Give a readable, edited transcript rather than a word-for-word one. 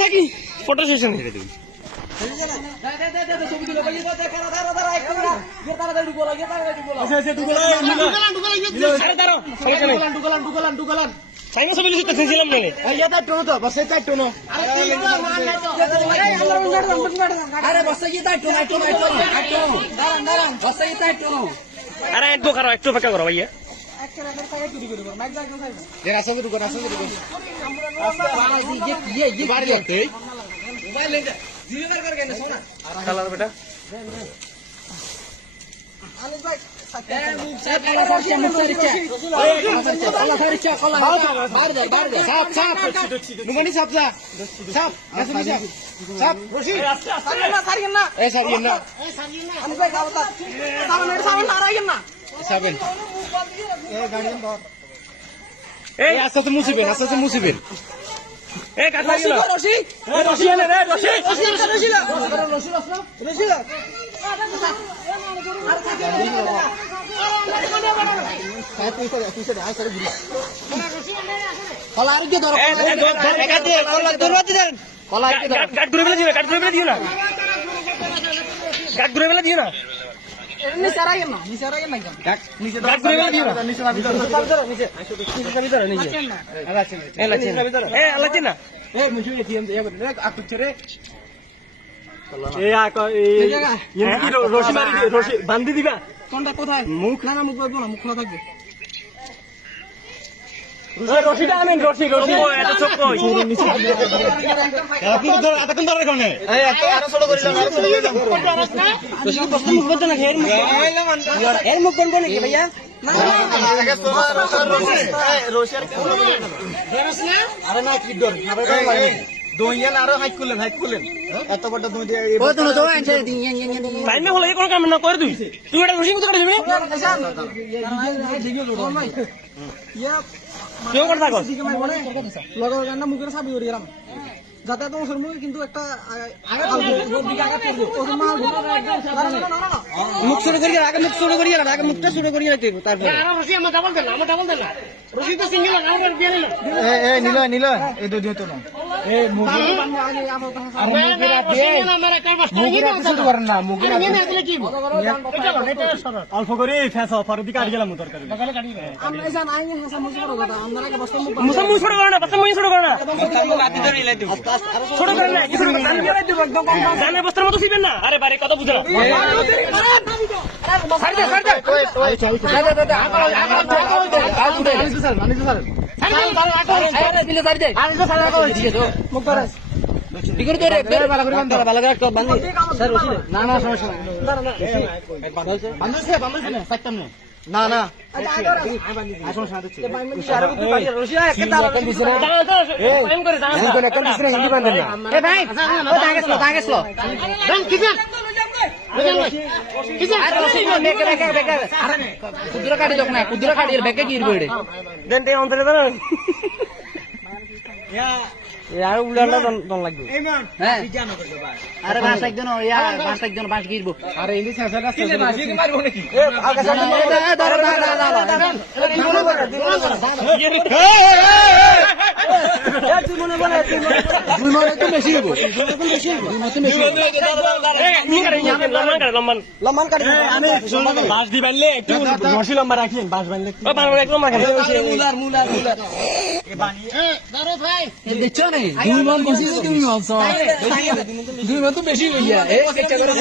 থাকি photo session আরে একটু খারাপ একটু অপেক্ষা করো ভাইয়া বেটা আস্তে আস্তে মুছিবেন আস্তে আস্তে মুছিবেন বান্ধি দিবা কোনটা কোথায় মুখ না মুখ বাঁধবো না মুখ খোলা থাকবে রশিটা আনেন রশি রশি এত চোখ কই আপনি ধর এতক্ষণ ধরে কোনে এই এত আরো ছোট করে রশি বস্তু মুখ বাঁধতে না এর মুখ কোন কোন কি ভাইয়া না রশি আর আরে না কি ডর দইয়া আরো হাইট করলেন এত বড় দই দিয়ে ও তো দই আনছে টাইম না হলে কোন কাম না করে তুই এটা রশি কত করে দিবি ইয়া কেউ করে থাকো লগর গান্না মুখের সাবি করে গেলাম যাতে তোমার শরমুখ কিন্তু একটা আগে মুখ শুরু করি আগে মুখ শুরু করি আগে মুখটা শুরু করি তারপরে রশি আমরা ডাবল দেন রশি তো সিঙ্গেল আমরা দিয়ে নিল নিল এই দুই তো না এই মুখ আগে আমার শুরু করেন না মুখ অল্প করে ফেস অফার দিকে কাটি গেলাম তরকারি আমরা জান আইন হাসা মুখ শুরু করব আমরা আগে বস্তা মুখ শুরু করে না বস্তা মুখ শুরু করে না লাতি ধরে ইলাই দেব ছোট করে না কিছু জানে বস্তার মতো ছিবেন না আরে বারে কত বুঝরা না না কুদুরা কাটি যখন কুদুরা কাটি বেকে কি দেন অন্তরে আর উড়ানটা দন লাগবে হ্যাঁ আরে বাস একজন বাস গিরবো আরে ইনি শেষে রাস্তা কিলে বাস কি মারবো নাকি আকাশ তুই মনে বলে তুই মনে তো বেশি হবো লম্বান কাটি আমি বাস দি বানলে একটু রশি লম্বা রাখেন বাস বানলে একটু লম্বা রাখেন মুলার এ বানিয়ে দাঁড়ো ভাই দেখছো না দুই মান বসি তুমি মানছো দুই মান তো বেশি হইয়া এই চেষ্টা করে